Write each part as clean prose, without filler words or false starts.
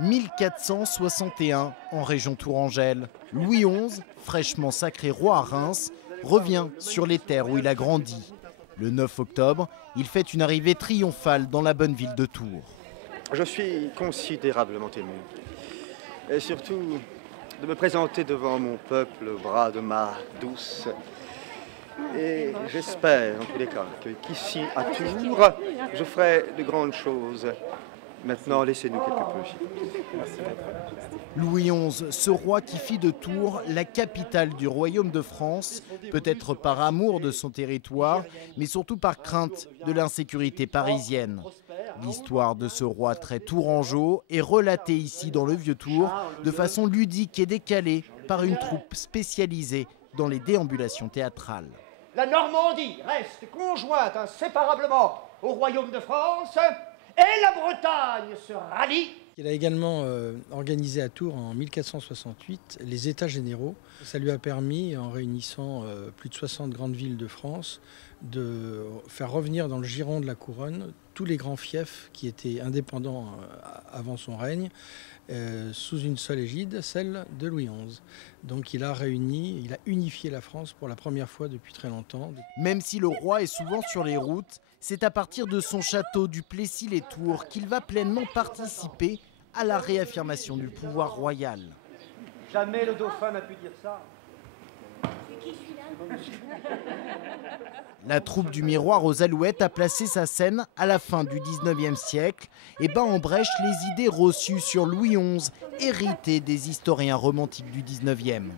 1461 en région tourangelle. Louis XI, fraîchement sacré roi à Reims, revient sur les terres où il a grandi. Le 9 octobre, il fait une arrivée triomphale dans la bonne ville de Tours. Je suis considérablement ému. Et surtout de me présenter devant mon peuple au bras de ma douce. Et j'espère, en tous les cas, qu'ici, à Tours, je ferai de grandes choses. Maintenant, laissez-nous quelque peu. Louis XI, ce roi qui fit de Tours la capitale du royaume de France, peut-être par amour de son territoire, mais surtout par crainte de l'insécurité parisienne. L'histoire de ce roi très tourangeau est relatée ici dans le Vieux-Tours de façon ludique et décalée par une troupe spécialisée dans les déambulations théâtrales. La Normandie reste conjointe inséparablement au royaume de France et la Bretagne se rallie. Il a également organisé à Tours en 1468 les États généraux. Ça lui a permis, en réunissant plus de 60 grandes villes de France, de faire revenir dans le giron de la couronne tous les grands fiefs qui étaient indépendants avant son règne, sous une seule égide, celle de Louis XI. Donc il a unifié la France pour la première fois depuis très longtemps. Même si le roi est souvent sur les routes, c'est à partir de son château du Plessis-les-Tours qu'il va pleinement participer à la réaffirmation du pouvoir royal. Jamais le dauphin n'a pu dire ça. La troupe du Miroir aux Alouettes a placé sa scène à la fin du 19e siècle et bat en brèche les idées reçues sur Louis XI, héritées des historiens romantiques du 19e.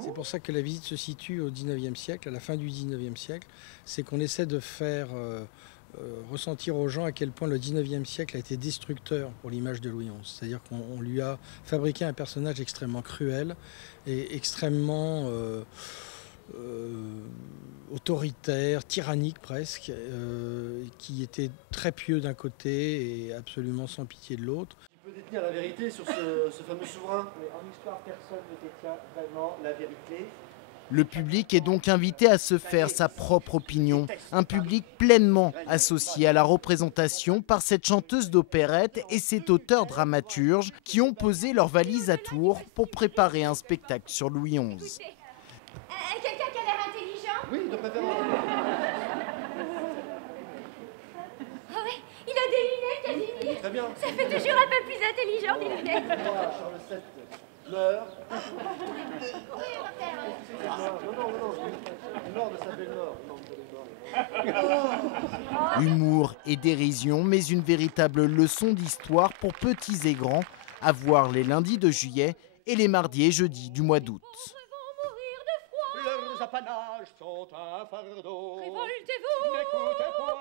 C'est pour ça que la visite se situe au 19e siècle, à la fin du 19e siècle. C'est qu'on essaie de faire ressentir aux gens à quel point le 19e siècle a été destructeur pour l'image de Louis XI. C'est-à-dire qu'on lui a fabriqué un personnage extrêmement cruel et extrêmement autoritaire, tyrannique presque, qui était très pieux d'un côté et absolument sans pitié de l'autre. Tu peux détenir la vérité sur ce fameux souverain? En histoire, personne ne détient vraiment la vérité. Le public est donc invité à se faire sa propre opinion. Un public pleinement associé à la représentation par cette chanteuse d'opérette et cet auteur dramaturge qui ont posé leurs valises à Tours pour préparer un spectacle sur Louis XI. Quelqu'un qui a l'air intelligent? Oui, de préférence. Ah oui, il a des lunettes, Casimir. Très bien. Ça fait toujours un peu plus intelligent, des lunettes. Charles VII meurt. Il meurt de sa belle mort. Humour et dérision, mais une véritable leçon d'histoire pour petits et grands, à voir les lundis de juillet et les mardis et jeudis du mois d'août. Leurs apanages sont un fardeau. Révoltez-vous! N'écoutez point.